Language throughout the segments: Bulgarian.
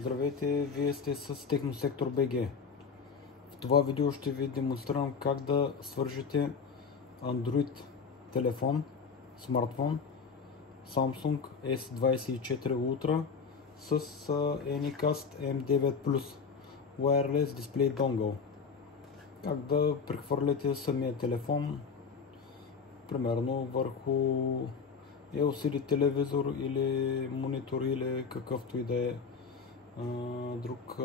Здравейте, вие сте с Техносектор БГ. В това видео ще ви демонстрирам как да свържете Android телефон, смартфон Samsung S24 Ultra с Anycast M9 Plus Wireless Display Dongle. Как да прехвърляте самия телефон, примерно върху LCD телевизор или монитор или какъвто и да е друг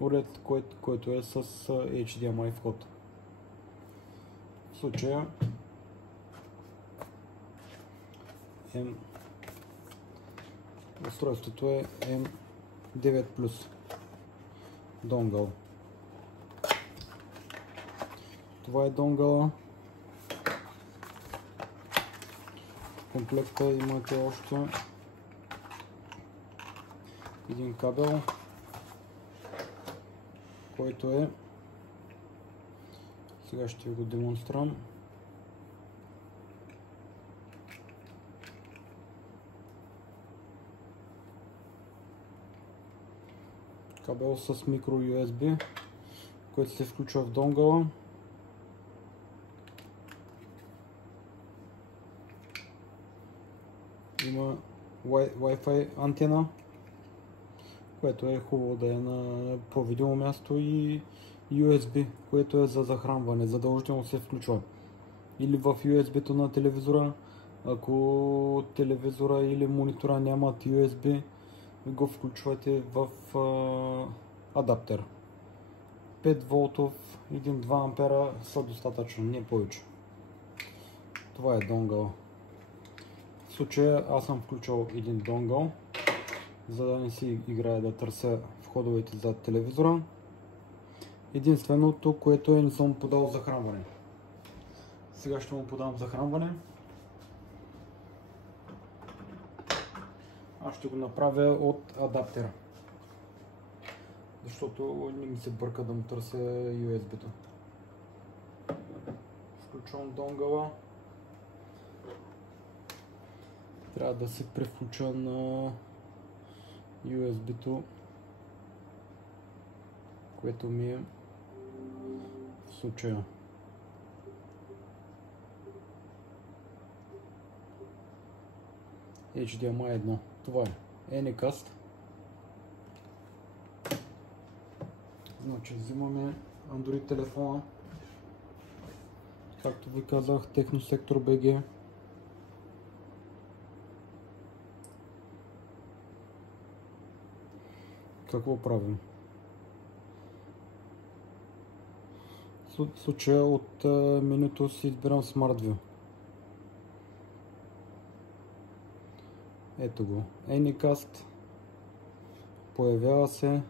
уред, който е с HDMI вход. В случая устройството е M9 Plus донгъл. Това е донгъла. В комплекта имате още един кабел, който е, сега ще ви го демонстрирам. Кабел с микро USB, който се включва в донгъла. Има Wi-Fi антена, което е хубаво да е на по-видимо място, и USB, което е за захранване, задължително се включва или в USB-то на телевизора. Ако телевизора или монитора нямат USB, го включвате в адаптер. 5 волтов, 1-2 ампера са достатъчно, не повече. Това е донгъл. В случая аз съм включил един донгъл, за да не си играя да търся входовете за телевизора. Единственото, което не съм подал захранване. Сега ще му подам захранване. Аз ще го направя от адаптера, защото не ми се бърка да му търся USB-то. Включвам донгъла. Трябва да се превключа на USB-то, което ми е в случая. HDMI 1. Това е Anycast. Значи взимаме Android телефона, както ви казах, Техносектор БГ. Какво правим? В случая от менюто си избирам Smart View. Ето го. Anycast. Появява се.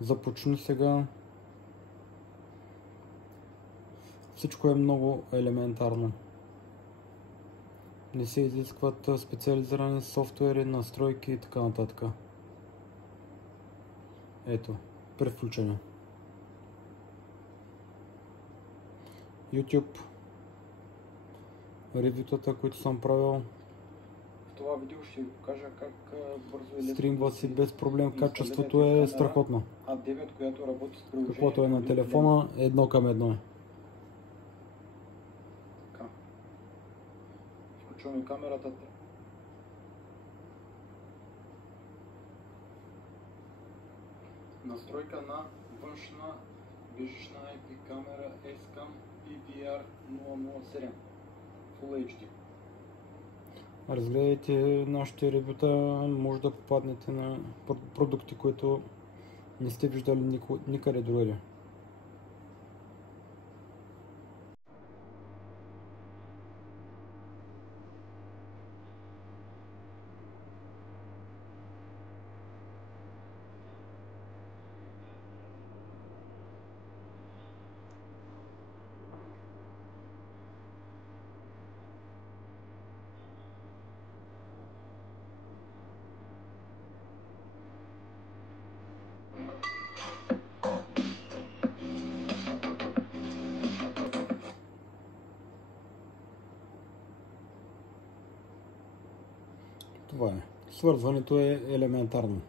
Започни сега. Всичко е много елементарно. Не се изискват специализирани софтуери, настройки и така нататък. Ето, превключение. YouTube, ревютата, които съм правил. В това видео ще ви покажа как бързо и лесно стримва си без проблем. Качеството е страхотно. A9, която работи с приложението. Каквото е на телефона, 1:1 е. Така. Включваме камерата. Настройка на външна бежична IP камера S-Cam PVR007 Full HD. Разгледайте нашите ревюта, може да попаднете на продукти, които не сте виждали никъде другаде. Това е. Свързването е елементарно.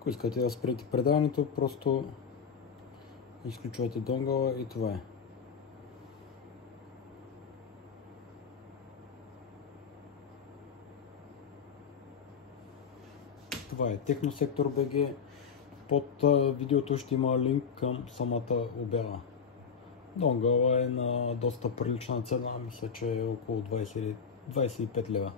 Ако искате да спрете предаването, просто изключвате донгъла и това е. Това е Техносектор БГ. Под видеото ще има линк към самата обява. Донгъла е на доста прилична цена, мисля, че е около 25 лева.